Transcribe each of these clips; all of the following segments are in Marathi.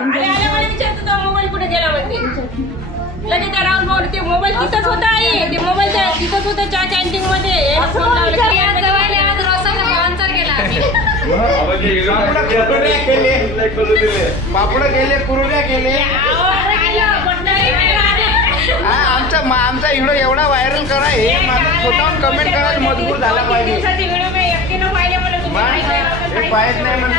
आले आले मला विचारतो तो मोबाईल कुठे गेला म्हणते. लगेच त्या राहुल भाऊ ते मोबाईल तिथंच होता आहे, ते मोबाईल तिथंच होता चहा कॅन्टीन मध्ये. फोन लावला पापड केले, कुरड्या केले. आमचा व्हिडिओ एवढा व्हायरल करा, हे माणूस स्वतःहून कमेंट करायला मजबूर झाला पाहिजे. पाहत नाही म्हणून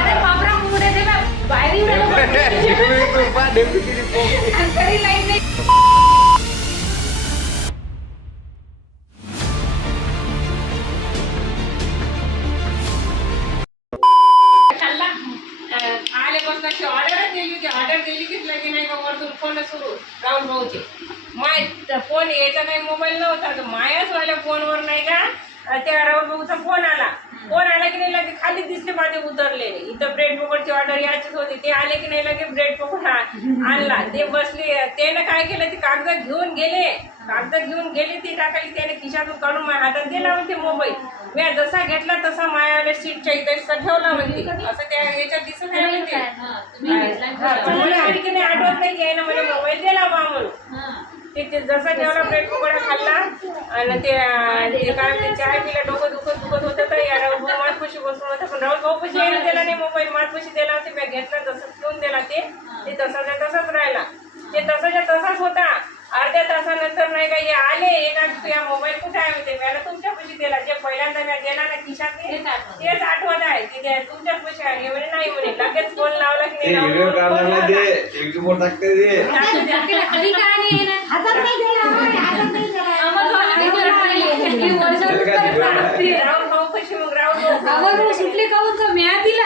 ऑर्डर दिली की लगे नाही का वरतून फोन सुरू राहुल भाऊचे. माय फोन यायचा काही मोबाईल नव्हता, तर मायाच वाल्या फोनवर नाही का त्या राहुल भाऊचा फोन आला की नाही लगे खाली दिसले माझे उतरले. इथं ब्रेड पकोडची ऑर्डर याचीच होती, ते आले की नाही लगे ब्रेड पकोड आणला. ते बसले, त्याने काय केलं ते कागद घेऊन गेले ती टाकायला. त्याने खिशातून काढून माझ्या हातात दिला म्हणते मोबाईल. मी जसा घेतला तसा मायाला सीटच्या इथं ठेवला म्हणते. असं त्या याच्यात दिसत आहे म्हणते. मला आणखी नाही आठवत नाही की यानं मला मोबाईल दिला बा म्हणून. ते जसा ठेवला ब्रेड पकोडा खाल्ला आणि ते काय म्हणते चहा पिला. डोकं दुखत होतं तर या राहुल भाऊ माझ्यापाशी बसून होता, पण राहुल भाऊ पाशी यायला दिला नाही मोबाईल. माझ्यापाशी दिला होते, मी घेतला तसंच ठेवून दिला. ते तसाच्या तसाच राहिला. ते तसाच्या तसाच होता. अर्ध्या तासानंतर नाही का हे आले, एक या मोबाईल कुठे आहे म्हणते. मला तुमच्यापाशी दिला, जे पहिल्यांदा मी गेला ना खिशात तेच आठवत आहे की ते तुमच्यापाशी आहे म्हणे. नाही म्हणे, लगेच फोन लावला की नाही राहुल भाऊ कशी मग राहुल भाऊ सुटले काहून का म्या दिला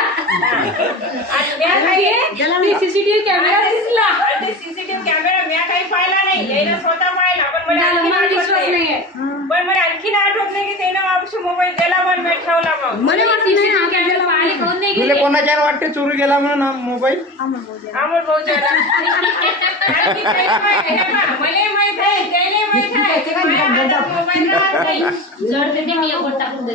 आणि सीसीटीव्ही कॅमेरा दिसला. ते सीसीटीव्ही कॅमेरा म्या काही पाहिला नाही, यायला स्वतः पाहिला. पण मला आणखी आठवत नाही की त्यानं वापस मोबाईल दिला पण मी ठेवला. मग तुला कोणाच्या वाटते चोरी गेला म्हणून मोबाईल? अमोल भाऊच्या मला माहित आहे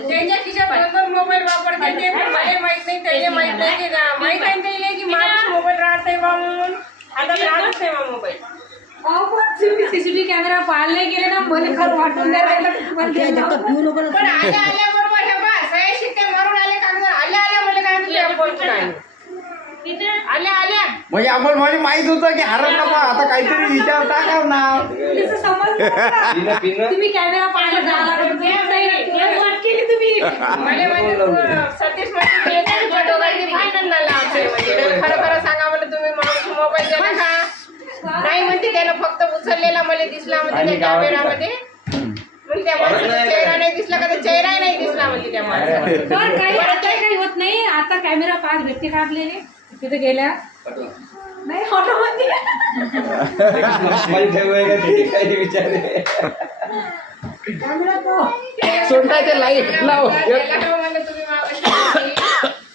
त्यांच्या खिशात मोबाईल वापरते ते, पण मला माहित नाही. त्याला माहित नाही की माहित आहे की माझा मोबाईल राहत आहे बा म्हणून. आता राहतच नाही बा मोबाईल. सीसीटीव्ही कॅमेरा पाहायला नाही गेले ना, मला खरं वाटून पण आल्याबरोबर हे बा सगळे शिक्के मारून आले कागद. आल्या मला काय म्हणते आल्या म्हणजे आम्हाला मला माहित होतं की हरवला बा, आता काहीतरी विचारता का नाव तुम्ही कॅमेरा पाहायला झाला केली तुम्ही. मला सतीश खरं खरं सांगा मला, तुम्ही मोबाईल दिला का नाही म्हणते. त्यानं फक्त उचललेला मला दिसला म्हणजे त्या कॅमेरामध्ये. त्या माणसाचा चेहरा नाही दिसला का, तर चेहरा नाही दिसला म्हणजे त्या माणसाला. काही होत नाही. आता कॅमेरा 5 व्यक्ती काढलेले तिथे गेल्या नाही ऑटोमध्ये सोंडाचे लाईट लाव.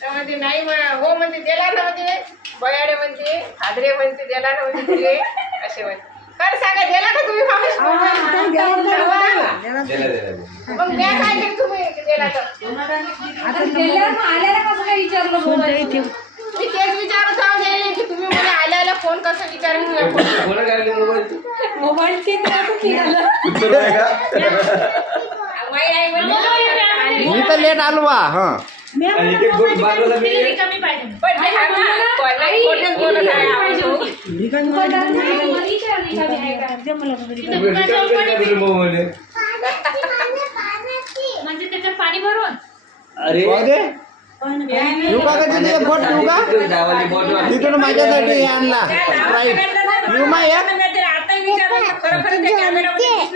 तुम्ही नाही हो म्हणते दिला ना म्हणते. बयाडे म्हणते, हादरे म्हणते दिला ना म्हणते. असे म्हणते खरं सांगा दिला का तुम्ही? मग मी काय केलं तुम्ही दिला तर आल्याला कसं काय विचारलं? मी तेच विचारत आहोत की तुम्ही मला आल्याला फोन कसं विचारलं? मोबाईल मी तर लेट आलो बा. हा म्हणजे त्याच्यात पाणी भरून येऊ का तिथे बोट येऊ का तिथून माझ्यासाठी आणला येऊ मा या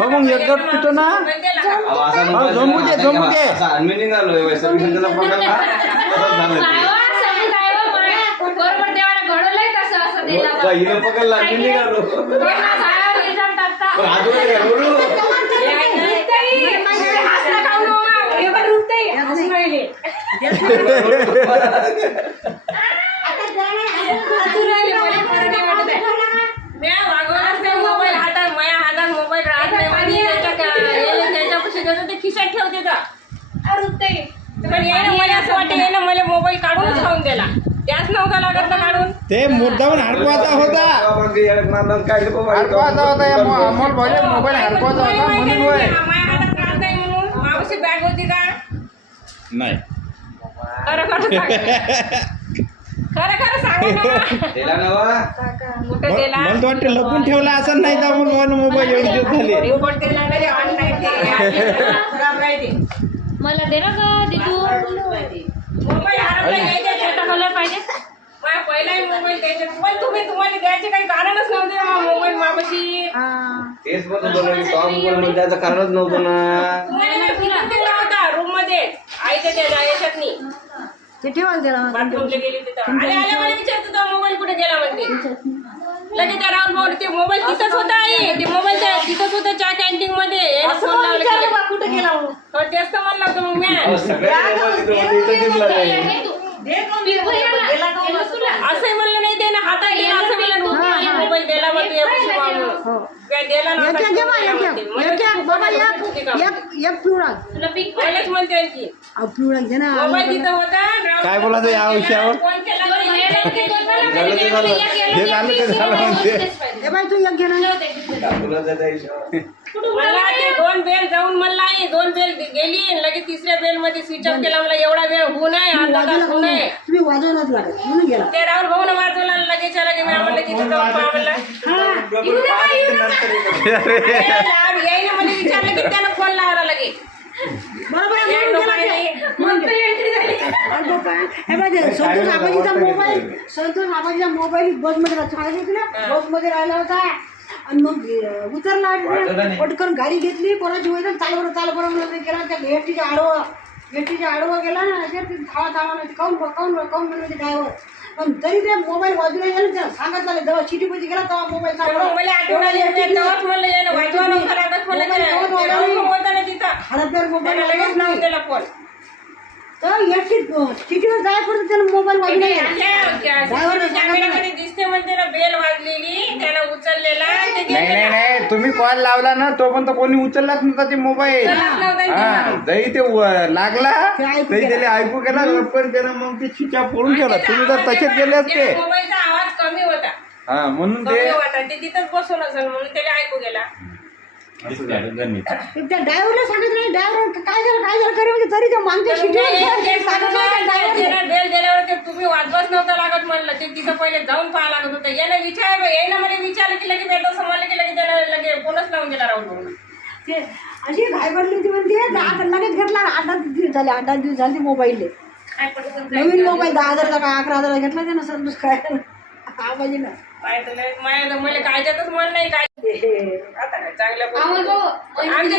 मग एक गट कुठं ना जमू दे बरोबर देवाला घडवलंय तसं असं दिला पकडला मी निघालो मोबाईल हातात माझ्या हातात मोबाईल राहत नाही त्याच्यापाशी खिशात ठेवते पण यानं मला असं वाटतं यानं मला मोबाईल काढून खाऊन दिला. गॅस नव्हता लागत ना काढून. ते मुद्दाहून हरकवाचा होता, हरकवाचा होता या अमोल भाऊले मोबाईल हरकवाचा होता म्हणून होय. माझ्या हातात काढ नाही म्हणून. मावशी बॅग होती का? नाही खरं खरं सांगा. खरं खरं सांगा ना. कुठं गेला? मला तर वाटतं लपून ठेवला असं नाही तर अमोल भाऊने मोबाईल एवढे दिवस झाले. रिपोर्ट दिला नाही ऑनलाईन ते खराब राहते. मला दे ना ग दीदू. मोबाईल हरवला घ्यायचा छोटा कलर पाहिजे. माझा पहिलाही मोबाईल द्यायचा पण तुम्हाला द्यायचे काही कारणच नव्हते ना मोबाईल मापाशी. तेच त्याचं कारणच नव्हतं ना. तुम्हाला नाही फिरत दिला होता रूम मध्ये आईच्या त्या याच्यातनी ते ठेवायला दिला बाथरूमला गेली तिथं आले मला विचारतो तो मोबाईल कुठे गेला म्हणते. लगेच त्या राहुल भाऊ ते मोबाईल तिथंच होता आई. ते मोबाईल तिथंच होता चहा कॅन्टीन मध्ये. याला फोन लावला कुठे गेला तो तेच तर म्हणलं होतं मग मी. असंही म्हणलं नाही त्यानं हातात गेला असं म्हणलं मोबाईल दिला बघ दिला तुला पिक पहिलेच म्हणते यांची पिवळा घे ना मोबाईल तिथं होता. काय बोलायचं या विषयावर? फोन केला हे झालं ते झालं म्हणते. ए बाई तू एक घे ना मला ते 2 बेल जाऊन म्हणला आहे 2 बेल गेली आणि लगेच तिसऱ्या बेल मध्ये स्विच ऑफ केला. मला एवढा वेळ होऊ नये अर्धा तास होऊ नये. तुम्ही वाजवलाच लागत म्हणून गेला ते राहुल भाऊन वाजवला लगेच लगे मी म्हणलं तिथे जाऊन पहा म्हणलं. यायला मला विचारलं की त्यानं फोन लावला लगे. बरोबर आहे, म्हणून गेला ते. म्हणून संतोष आबाजीचा मोबाईल बसमध्ये बसमध्ये राहिला होता आणि मग उतरला पटकन गाडी घेतली कोणाची वैद्य चालू बरोबर गेला त्या एसटीच्या आडवा गेला ना धावा काऊन म्हणजे ड्रायव्हर पण तरी ते मोबाईल बाजूला गेला सांगत झालं जेव्हा सिटीमध्ये गेला तेव्हा मोबाईल मला आठवण आली तेव्हाच म्हणलं यानं वाजवा नव्हता लागत म्हणलं तिथं हडपदार मोबाईल लगेच लावून दिला फोन. तर एसटी सिटीवर जायपर्यंत त्यानं मोबाईल वाजून कॅमेरामध्ये दिसते म्हणते ना बेल वाजलेली त्यानं उचललेला ते नाही तुम्ही कॉल लावला ना तो पण तर कोणी उचललाच नव्हता ते मोबाईल. हा जरी ते लागला तरी त्याला ऐकू गेला पण त्यानं मग ते चिचा फोडून ठेवला. तुम्ही तर तसेच गेले असते. मोबाईलचा आवाज कमी होता हा म्हणून ते कमी होता ते तिथंच बसून असेल म्हणून त्याला ऐकू गेला. त्या ड्रायव्हरला सांगत नाही ड्रायव्हर काय झालं करे म्हणजे तरी त्या मागच्या बेल दिल्यावर ते तुम्ही वाजवाच नव्हता लागत म्हणलं ते तिथं पहिले जाऊन पाहा लागत होतं. यानं यायला मला विचारलं की लगे बेटा समजलं की लगे त्याला लगे फोनच लावून गेला राहुल म्हणून. ते अशी घाई पडली होती म्हणते आता लगेच घेतला 8 दिवस झाले 8 दिवस झाले मोबाईल काय पटकन नवीन मोबाईल 10,000चा काय 11,000 घेतला त्यानं संतोष काय आवाजी ना काय तर नाही माझ्या मला कायच्यातच मन नाही काय आता काय चांगल्या आमच्या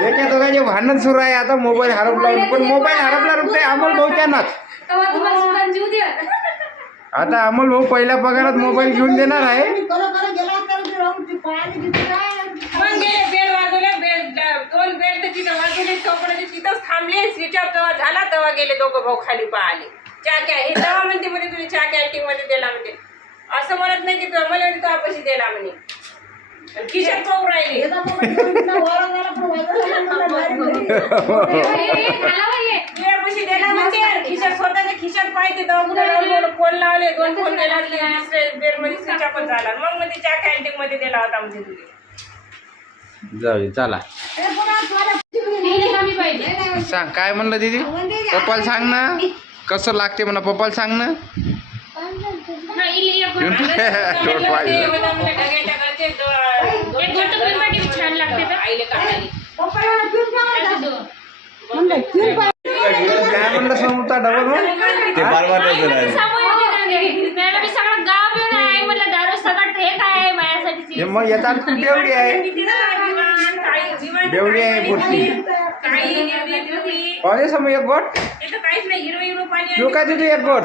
याच्या दोघांचे भांडण सुरू आहे आता मोबाईल हरपला पण मोबाईल हरपला ते अमोल भाऊच्यानाच. आता अमोल भाऊ पहिल्या पगारात मोबाईल घेऊन देणार आहे. मग गेले बेल वाजवले बेल 2 बेल तर तिथं वाजवले चौकडाचे तिथंच थांबले. स्विच ऑफ जेव्हा झाला तेव्हा गेले दोघं भाऊ खाली पाहिले. चहा हे तेव्हा म्हणते मध्ये तुम्ही चहा कॅन्टीन मध्ये दिला म्हणते असं म्हणत नाही की मला तो आपशी दिला म्हणे खिशात पाहू राहिले. तुझ्यापाशी दिला म्हणते खिशात स्वतःच्या खिशात पाहिजे तेव्हा फोन लावले 2 फोन दिला बेल मध्ये स्विच ऑफ झाला. मग मध्ये चहा कॅन्टीन मध्ये दिला होता म्हणजे तुझे जाऊ दे चला कमी पाहिजे. सांग काय म्हणलं दीदी पप्पाला सांग ना कसं लागते म्हणा पप्पाला सांग ना. छान लागते काय म्हणलं समोरचा डबल ते बारवाटायचं राहिलं. सगळं गाव येऊन आहे म्हणलं दारू सगळं हे काय माझ्यासाठी मग येतात तेवढी आहे बेवडी आहे पुढची पाणी समोर एक गोट काहीच नाही हिरवं पाणी तू काय तिथे एक गोट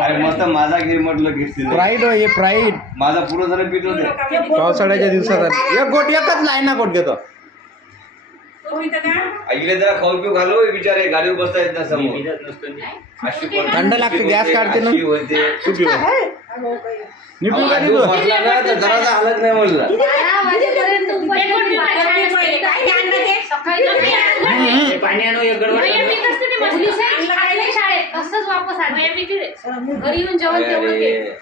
अरे मस्त माझा गिर म्हटलं घेतली प्राईड हे प्राईड माझा पूर्ण जण पित होते. पावसाळ्याच्या दिवसात एक गोट एकच लाईना गोट घेतो. आईले जरा खाऊ पिऊ घालू बिचारे गाडीवर बसता येत ना समोर थंड लागते गॅस काढते ना होते तू पिऊ निघू का तिथं जरा हालत नाही म्हणलं तू रेकॉर्ड बी काय छान असते. काय आणलं ते? सकाळी लवकर पाणी आणू एक गडबड भैया मी कसं नाही मस्त आणलं काय नाही. शाळेत असंच वापस आलं भैया मी तिकडे घरी येऊन जेवण तेवढं ते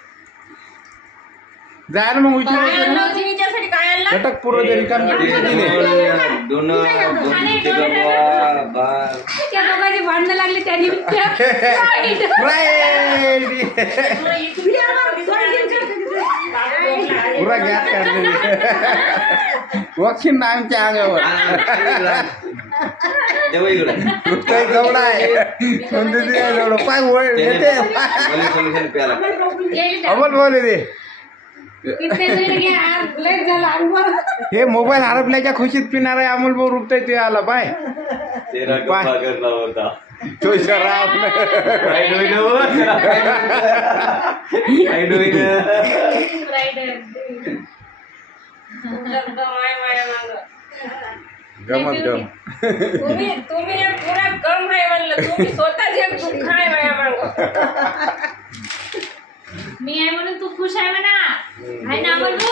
जाय ना मग काय उशीर आणलं होती हिच्यासाठी? काय आणलं? घटक पुरं तरी काम दिले त्या दोघांची भांडणं लागली त्या निमित्त पुरा गॅस काढले वक्षीन ना आमच्या अंगावर काही जवळ आहे कोणते ते जवळ पाय वर येते अमोल बोले ते हे मोबाईल हरपल्याच्या खुशीत पिणार आहे अमोल भाऊ रुपये ते आला पाय होता तो शराब गमत गम तुम्ही एक पुरा गम आहे म्हणलं. तुम्ही स्वतःच एक दुःख आहे माझ्या मागं. मी आहे म्हणून तू खुश आहे म्हणा आहे ना बोलू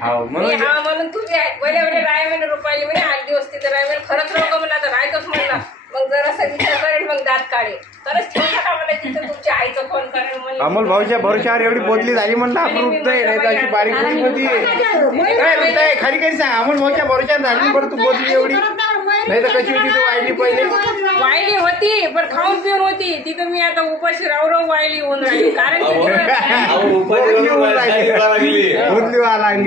हाव मी म्हणून हा म्हणून तुझी आहे. पहिले राय म्हणे रुपाली म्हणे 8 दिवस तिथे राय म्हणे. खरंच राहू का म्हणलं आता रायतच म्हणला. मग जरासा विचार करेन मग दात काढे. खरंच ठेवता का मला तिथं तुमच्या आईचं फोन करेन म्हणलं. अमोल भाऊच्या भरोशावर एवढी बोलली झाली म्हणलं आपण रुपये नाही तर अशी बारीक होती होती रुपये खाली काही सांग अमोल भाऊच्या भरोशावर झाली बरं तू बोलली एवढी नाही तर कशी होती तू वाहिली पहिले वायली होती पण खाऊन पिऊन होती. तिथं मी आता उपाशी राव वायली होऊन राहिली. कारण की बोलली लागली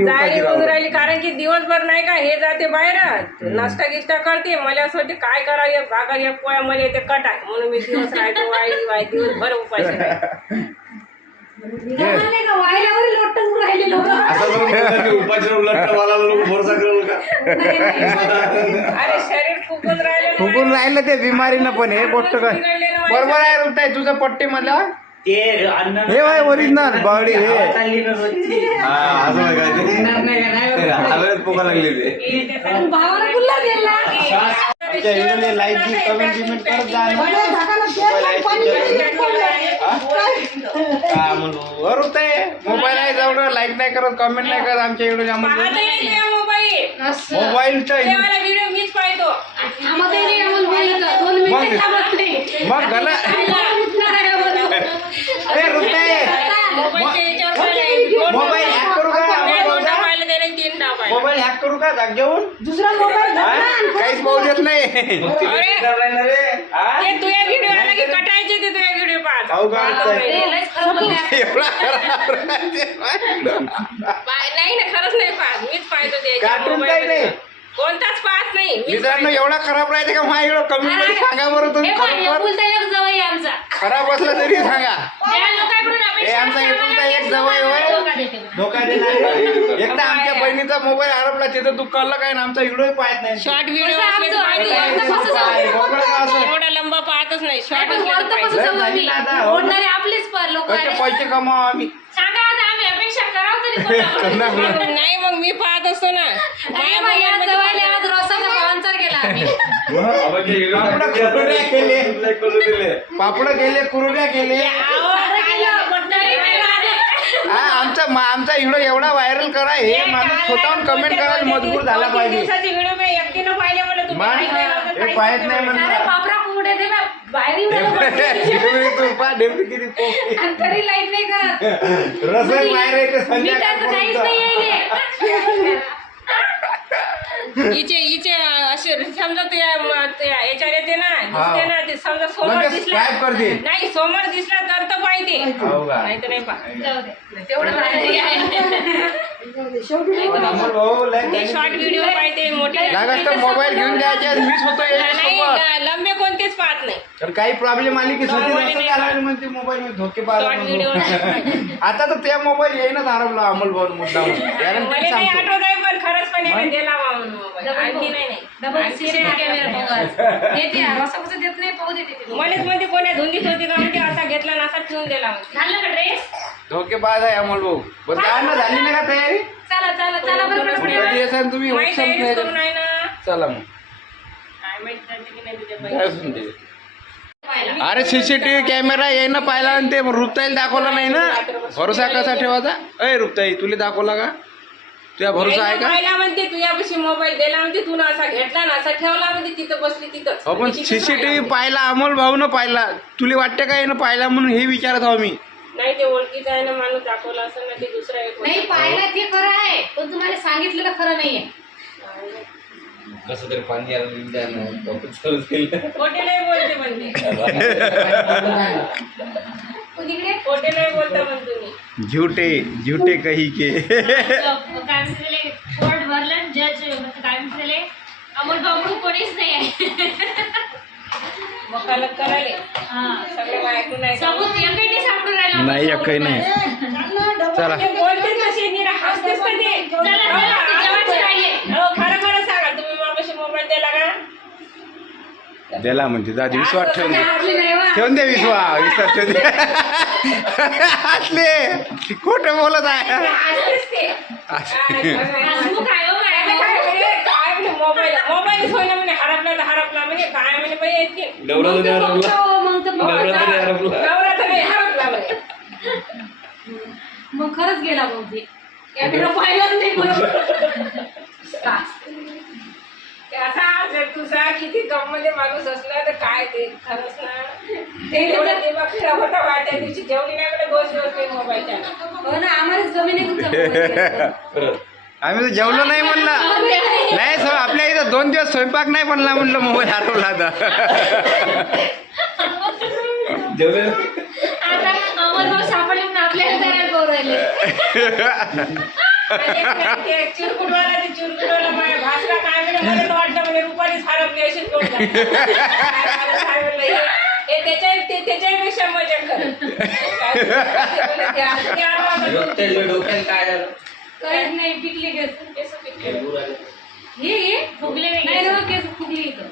जायली होऊन राहिली. कारण की दिवसभर नाही का हे जाते बाहेर नाश्ता गिष्टा करते. मला असं वाटते काय करावं एक भाकर एक पोळ्या मला येते कटाय म्हणून मी दिवस राहतो वायली दिवसभर उपाशी राहते. अरे शरीर फुगून राहिलं ना. फुगून राहिलं ते बिमारीनं पण हे गोष्ट काय बरोबर आहे रुपये तुझं पट्टी मला हे वय ओरिजिनल बावडी हे पोका लागली भावाला गुल्ला दिला लाईक कमेंट बिमेंट करत जा रुपये मोबाईल आहे जवळ लाईक नाही करत कमेंट नाही करत आमच्या इकडे पाहता येते का मोबाईल मोबाईलचं तेव्हा व्हिडिओ मीच पाहतो. मग गला रुपये मोबाईलच्या याच्यावर पाहिलं. मोबाईल हॅक करू का दोनदा पाहिलं त्याने 3दा पाहिलं. मोबाईल हॅक करू का जाग घेऊन दुसरा मोबाईल काहीच पाहू देत नाही अरे ते तुझ्या व्हिडिओ आला की कटायचे ते तुझ्या व्हिडिओ खाऊ का? एवढा नाही ना खरंच नाही पाहत. मीच पाहतो ते कार्टून काही नाही कोणताच पाहत नाही. मीच मित्रांनो एवढा खराब राहते का माझ्याकडं कमी मध्ये सांगा बरं तुम्ही खरोखर जवळ आमचा खराब असला तरी सांगा त्या लोकांकडून हे अपेक्षा आमचा एकुलता एक जवळ होय धोका देणार एकदा आमच्या बहिणीचा मोबाईल हरपला तिथं तू कळलं काय ना आमचा व्हिडिओ पाहत नाही शॉर्ट व्हिडिओ बोकडं का असं? एवढा लंबा पाहतच नाही. शॉर्ट ओढणारे आपलेच लोक कसे पैसे कमाव आम्ही सांगा आता आम्ही अपेक्षा करावं तरी कोणाकडून? नाही मग मी पाहत असतो ना. अरे बाई, या जवळ आज रोसाचा पाहुणचार केला आम्ही पापड केले कुरड्या केले आमचा व्हिडिओ एवढा व्हायरल करा हे माणूस स्वतःहून कमेंट करायला मजबूर झाला पाहिजे व्हिडिओ मी एकटीनं पाहिले मला तू हे पाहत नाही म्हणलं बापरा कुठे ते बाहेर तू पा डेप्टी किती पोक तरी लाईट नाही करत रसोई बाहेर येते मी त्याचं काहीच नाही यायले हिचे असे समजा ते याच्यावर येते ना दिसते ना ते समजा समोर लगेच दिसला काय करते नाही समोर दिसला तर पाहिजे हो का नाही तर नाही पाहिजे. जाऊ दे तेवढं भारी आहे भाऊ मी शॉर्ट व्हिडिओ पाहते मोठे लागत तर मोबाईल घेऊन द्यायचे मीच होतो याच्यासोबत नाही लंबे कोणतेच पाहत नाही. तर काही प्रॉब्लेम आली की सध्या म्हणते मोबाईल मध्ये धोके शॉर्ट व्हिडिओ आता तर त्या मोबाईल येईनच हरवला अमोल भाऊ मुद्दा मला नाही सांगतो आठवत आहे पण खरंच पण याने दिला म्हणून मोबाईल. आणखी नाही डबल सिरियल कॅमेरा पाहू येते रसाचं देत नाही पाहू देते ते मध्येच मध्ये कोण्या धुंदीत होती का म्हणजे असा घेतला ना असा ठेवून दिला म्हणजे. घाललं का ड्रेस धोकेबाज आहे अमोल भाऊ बरं काय ना झाली नाही का तयारी चला चला चला बरं कधी येसान तुम्ही माहिती उत्सव आहे नाही करून आहे ना चला मग काय माहिती जाते की नाही तुझ्या काय बहिणी. सुनते? अरे सीसीटीव्ही कॅमेरा येईन पाहिला आणि ते रुपताईल दाखवला नाही ना भरोसा कसा ठेवायचा अय रुपताई तुला दाखवला का तुझ्या भरोसा आहे का? पाहिला म्हणते तुझ्यापाशी मोबाईल दिला म्हणते तू असा घेतला ना असा ठेवला म्हणते तिथं बसली तिथं हो पण सीसीटीव्ही पाहिला अमोल भाऊनं पाहिला, तुला वाटतं का यानं पाहिला म्हणून हे विचारत आहो मी. नाही ते ओळखीचं आहे ना माणूस दाखवला असं ना ते दुसरा एक नाही पाहिलं ते खरं आहे पण तुम्हाला सांगितलं तर खरं नाहीये. कसं तरी पाणी आलं खोटे नाही बोलते म्हणते कुणीकडे खोटे नाही बोलता म्हणतो मी. झुटे कही के. काय म्हणते कोर्ट भरलं जज काय म्हणते अमोल भाऊ कोणीच नाही आहे. वकालत करायले हा सगळं ऐकून नाही सबूत एकही सापडून राहिला. नाही एकही नाही. चला ते बोलते कशी निरा हसतेच का ते चला चला ते जेवायचे राहिले. हो खरं खरं सांगा तुम्ही मापाशी मोबाईल दिला का दिला म्हणते जा विश्वास ठेवून दे, हसले नाही वा. ठेवून दे विश्वास ठेवून दे. हसले खोटं बोलत आहे. हसतेच ते हसमुख आहे हो काय मॅडम. काय म्हणे मोबाईल होईना म्हणे हरपला तर हरपला म्हणे काय म्हणे बाई येते डवरा तरी हरपला. मग तर डवरा तरी हरपला. नवरा तर नाही हरपला म्हणे मग खरंच गेला बहुतेक. याकडे पाहिलंच नाही बरोबर. ते असा जर तुझा किती कम मध्ये माणूस असला तर काय ते खरंच ना ते एवढं ते बघ खरं होता बा त्या दिवशी जेवली नाही मला 2 दिवस मी मोबाईलच्या हो ना आम्हालाच कमी नाही तुमचा मोबाईल. खरं. आम्ही तर जेवलो नाही म्हणलं. नाही सर आपल्या इथं 2 दिवस स्वयंपाक नाही बनला म्हणलं मोबाईल हरवला तर. जेवले आता अमोल भाऊ सापडले म्हणून आपल्याला तयार करू राहिले. चिरकुटवाला ते चिरकुटवाला माझ्या भासला काय म्हणे मला तर वाटलं म्हणे रुपारीच हरपली अशी त्याच्यापेक्षा मजा करत डोक्यात काय झालं काहीच नाही पिकले केस. हे फुगले नाही ना केस फुगले इथं.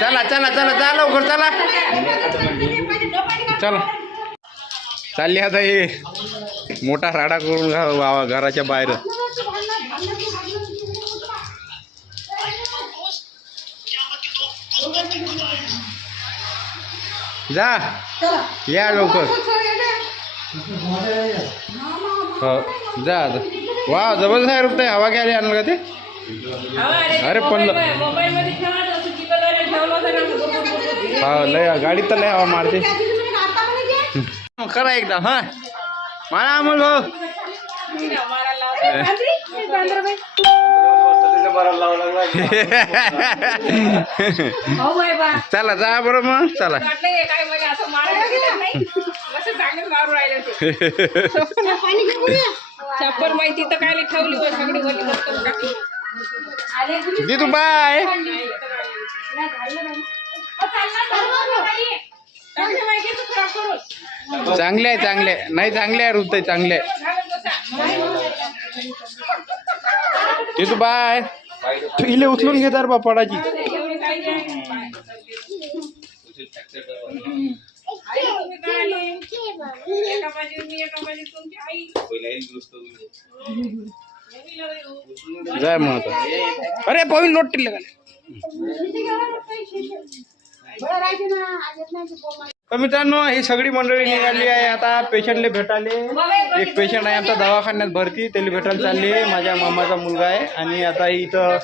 चला चला चला चला लवकर चला चला. चालली आता हे मोठा राडा करून घराच्या बाहेर. जा या लवकर. हो जा वा जबरदस्त आहे रुपये हवा घ्यायला आणलं का ते. अरे पण मोबाईल मध्ये ठेवलं होतं हा लय गाडीत तर लय हवा मारते. खरं एकदम हा मला अमोल भाऊ चला जा बरं मग चला. काय म्हणजे असं मारायला नाही असं चांगलं मारू राहिलं ते चप्पल माहिती तर काय ठेवली वर सगळी वरती बसतो टाकली दे तू बाय. चांगले आहे चांगले नाही चांगले आहे रुपये चांगले ते तू बाय. इले उचलून घेतात बा पडाची. जाय मग आता. अरे पवीन लोट टिल्ले का तर मित्रांनो ही सगळी मंडळी निघाली आहे आता पेशंटला भेटायले. एक पेशंट आहे आमचा दवाखान्यात भरती त्याला भेटायला चालली आहे. माझ्या मामाचा मुलगा आहे आणि आता इथं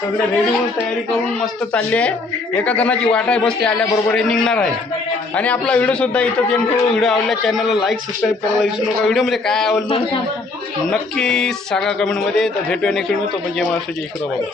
सगळे रेडी होऊन तयारी करून मस्त चालली आहे. एका जणाची वाट आहे बस ते आल्याबरोबर हे निघणार आहे. आणि आपला व्हिडिओ सुद्धा इथं त्यांकडून व्हिडिओ आवडल्या चॅनलला लाईक सबस्क्राईब करायला विसरू नका. व्हिडिओमध्ये काय आवडलं नक्की सांगा कमेंटमध्ये. तर भेटूया नेक्स्ट व्हिडिओ तो म्हणजे महाराष्ट्राची इकडं बाबा.